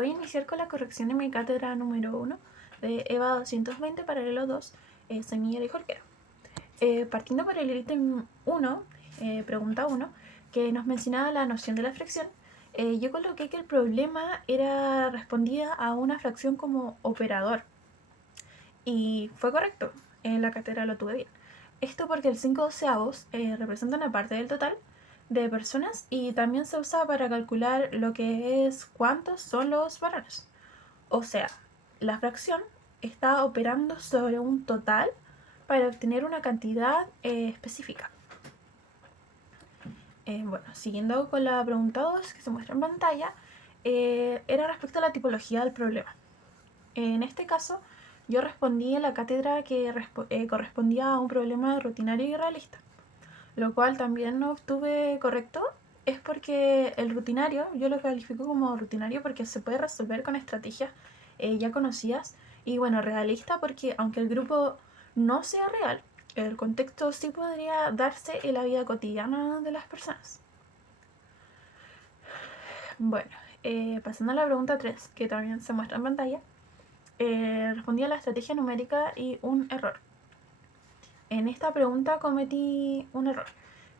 Voy a iniciar con la corrección de mi cátedra número 1 de EVA 220 paralelo 2, semilla y Jorquera. Partiendo por el ítem 1, pregunta 1, que nos mencionaba la noción de la fracción, yo coloqué que el problema respondía a una fracción como operador. Y fue correcto, en la cátedra lo tuve bien. Esto porque el 5/12 representa una parte del total de personas y también se usa para calcular lo que es cuántos son los varones. O sea, la fracción está operando sobre un total para obtener una cantidad específica. Bueno, siguiendo con la pregunta 2 que se muestra en pantalla, era respecto a la tipología del problema. En este caso, yo respondí en la cátedra que correspondía a un problema rutinario y realista, lo cual también no obtuve correcto. Es porque el rutinario, yo lo califico como rutinario porque se puede resolver con estrategias ya conocidas, y bueno, realista porque aunque el grupo no sea real, el contexto sí podría darse en la vida cotidiana de las personas. Bueno, pasando a la pregunta 3, que también se muestra en pantalla, respondí a la estrategia numérica y un error. En esta pregunta cometí un error.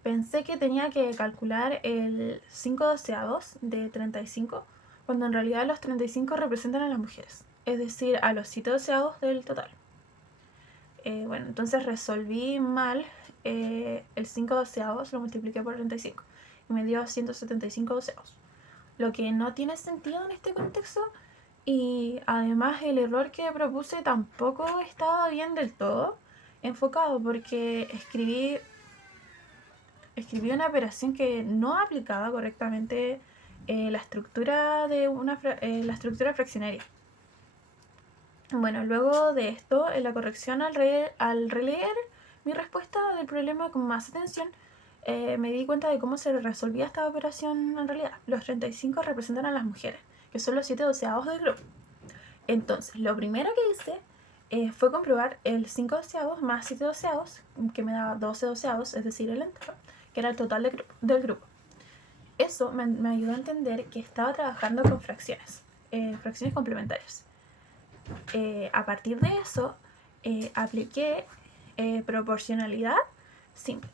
Pensé que tenía que calcular el 5/12 de 35, cuando en realidad los 35 representan a las mujeres, es decir, a los 7/12 del total. Bueno, entonces resolví mal el 5/12, lo multipliqué por 35 y me dio 175/12, lo que no tiene sentido en este contexto. Y además el error que propuse tampoco estaba bien del todo enfocado, porque escribí una operación que no aplicaba correctamente la estructura la estructura fraccionaria. Bueno, luego de esto, en la corrección, al releer mi respuesta del problema con más atención, me di cuenta de cómo se resolvía esta operación en realidad. Los 35 representan a las mujeres, que son los 7/12 del grupo. Entonces, lo primero que hice fue comprobar el 5/12 más 7/12, que me daba 12/12, es decir, el entero, que era el total del grupo. Eso me ayudó a entender que estaba trabajando con fracciones complementarias. A partir de eso, apliqué proporcionalidad simple.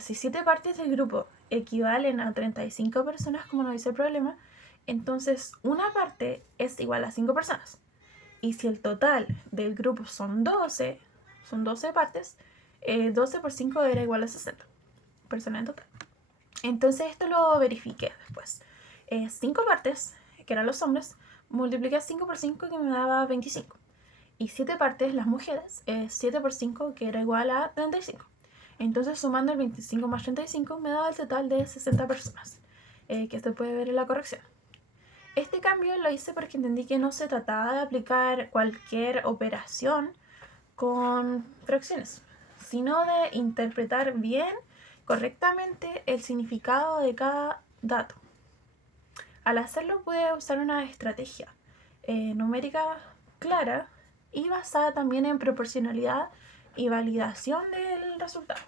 Si 7 partes del grupo equivalen a 35 personas, como nos dice el problema, entonces una parte es igual a 5 personas. Y si el total del grupo son 12 partes, 12 por 5 era igual a 60 personas en total. Entonces esto lo verifiqué después. 5 partes, que eran los hombres, multipliqué 5 por 5, que me daba 25. Y 7 partes, las mujeres, 7 por 5, que era igual a 35. Entonces, sumando el 25 más 35, me daba el total de 60 personas, que se puede ver en la corrección. Este cambio lo hice porque entendí que no se trataba de aplicar cualquier operación con fracciones, sino de interpretar bien, correctamente, el significado de cada dato. Al hacerlo pude usar una estrategia numérica clara y basada también en proporcionalidad y validación del resultado.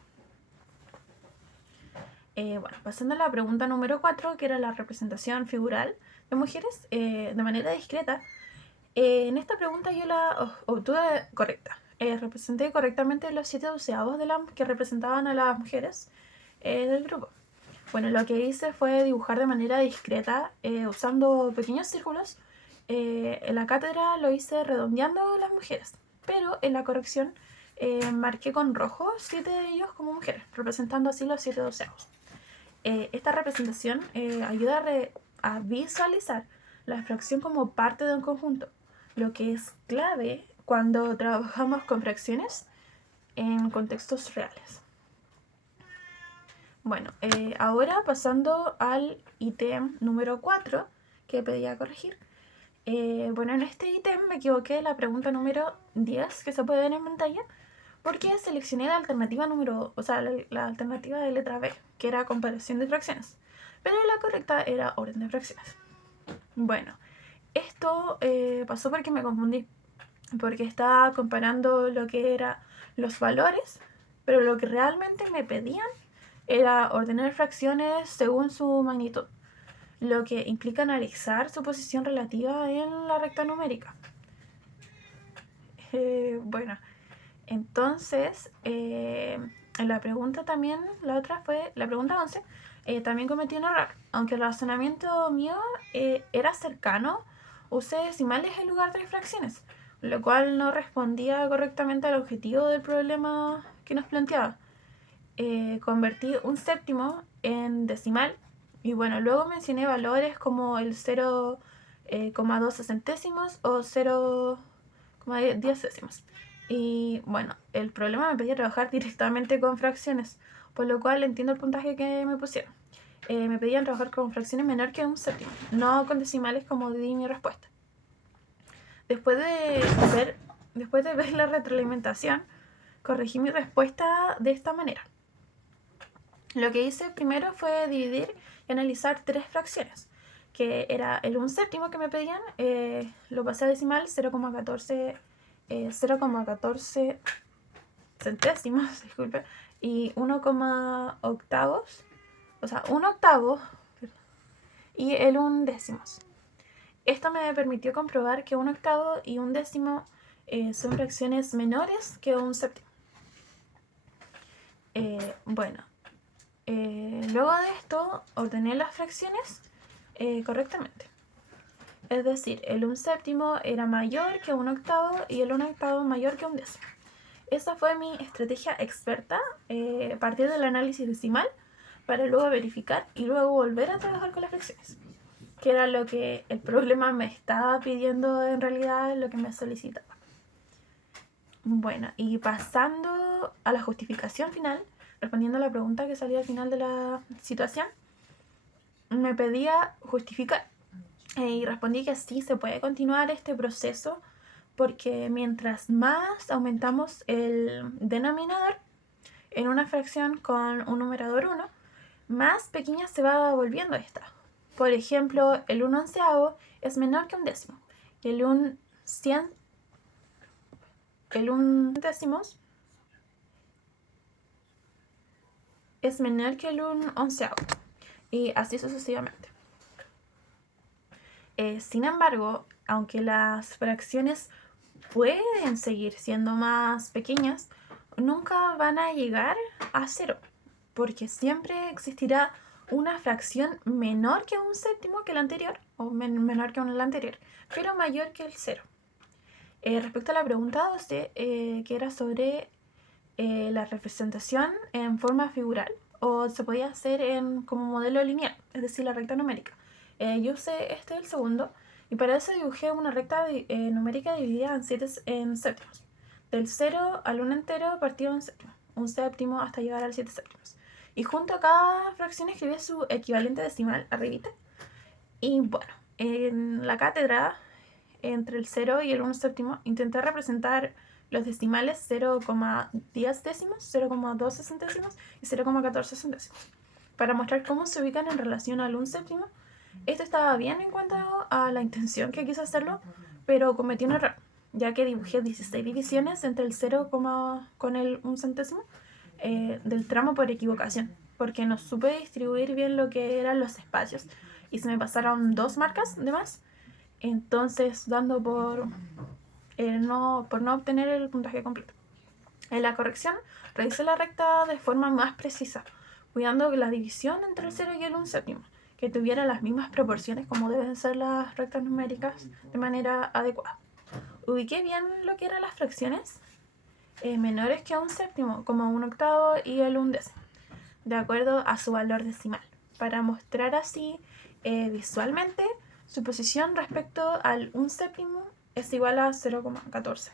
Bueno, pasando a la pregunta número 4, que era la representación figural de mujeres de manera discreta. En esta pregunta yo la obtuve correcta. Representé correctamente los 7/12 que representaban a las mujeres del grupo. Bueno, lo que hice fue dibujar de manera discreta, usando pequeños círculos. En la cátedra lo hice redondeando las mujeres, pero en la corrección marqué con rojo 7 de ellos como mujeres, representando así los 7/12. Esta representación ayuda a visualizar la fracción como parte de un conjunto, lo que es clave cuando trabajamos con fracciones en contextos reales. Bueno, ahora pasando al ítem número 4 que pedía corregir. Bueno, en este ítem me equivoqué de la pregunta número 10 que se puede ver en pantalla, porque seleccioné la alternativa la alternativa de letra B, que era comparación de fracciones, pero la correcta era orden de fracciones. Bueno, esto pasó porque me confundí, porque estaba comparando lo que eran los valores, pero lo que realmente me pedían era ordenar fracciones según su magnitud. lo que implica analizar su posición relativa en la recta numérica. Bueno, entonces, en la pregunta también, la otra fue, la pregunta 11, también cometí un error. Aunque el razonamiento mío era cercano, usé decimales en lugar de fracciones, lo cual no respondía correctamente al objetivo del problema que nos planteaba. Convertí un séptimo en decimal y bueno, luego mencioné valores como el 0,12 centésimos o 0,10 décimos. Y bueno, el problema me pedía trabajar directamente con fracciones, por lo cual entiendo el puntaje que me pusieron. Me pedían trabajar con fracciones menor que un séptimo, no con decimales como di mi respuesta. Después de ver la retroalimentación, corregí mi respuesta de esta manera. Lo que hice primero fue dividir y analizar tres fracciones, que era el 1 séptimo que me pedían, lo pasé a decimal 0,14 centésimos, disculpe, y 1, octavos, o sea, 1 octavo y el 1 décimos. Esto me permitió comprobar que 1 octavo y 1 décimo son fracciones menores que 1 séptimo. Bueno, luego de esto ordené las fracciones correctamente. Es decir, el 1 séptimo era mayor que 1 octavo y el 1 octavo mayor que 1 décimo. Esa fue mi estrategia experta, a partir del análisis decimal, para luego verificar y luego volver a trabajar con las fracciones, que era lo que el problema me estaba pidiendo en realidad, lo que me solicitaba. Bueno, y pasando a la justificación final, respondiendo a la pregunta que salía al final de la situación, me pedía justificar. Y respondí que sí, se puede continuar este proceso porque mientras más aumentamos el denominador en una fracción con un numerador 1, más pequeña se va volviendo esta. Por ejemplo, el 1 onceavo es menor que un décimo y el 1 décimos es menor que el 1 onceavo y así sucesivamente. Sin embargo, aunque las fracciones pueden seguir siendo más pequeñas, nunca van a llegar a cero, porque siempre existirá una fracción menor que un séptimo que el anterior, o menor que el anterior, pero mayor que el cero. Respecto a la pregunta 12, que era sobre la representación en forma figural, o se podía hacer como modelo lineal, es decir, la recta numérica. Yo usé el segundo, y para eso dibujé una recta numérica dividida en séptimos. Del 0 al 1 entero partido en séptimo, un séptimo hasta llegar al 7 séptimos. Y junto a cada fracción escribí su equivalente decimal arribita. Y bueno, en la cátedra, entre el 0 y el 1 séptimo, intenté representar los decimales 0,10 décimos, 0,12 centésimos y 0,14 centésimos, para mostrar cómo se ubican en relación al 1 séptimo. Esto estaba bien en cuanto a la intención que quise hacerlo, pero cometí un error, ya que dibujé 16 divisiones entre el 0, con el 1 centésimo del tramo por equivocación, porque no supe distribuir bien lo que eran los espacios y se me pasaron 2 marcas de más. Entonces, dando por no obtener el puntaje completo. En la corrección, realicé la recta de forma más precisa, cuidando la división entre el 0 y el 1 séptimo, que tuviera las mismas proporciones como deben ser las rectas numéricas de manera adecuada. Ubiqué bien lo que eran las fracciones menores que un séptimo, como 1 octavo y el 1 décimo, de acuerdo a su valor decimal, para mostrar así visualmente su posición respecto al 1 séptimo es igual a 0,14.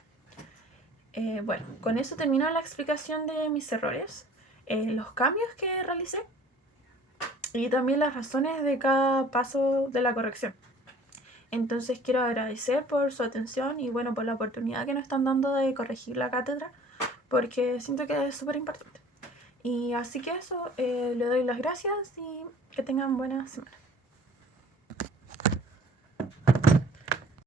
Bueno, con eso termino la explicación de mis errores, los cambios que realicé y también las razones de cada paso de la corrección. Entonces quiero agradecer por su atención y bueno, por la oportunidad que nos están dando de corregir la cátedra, porque siento que es súper importante. Y así que eso, le doy las gracias y que tengan buena semana.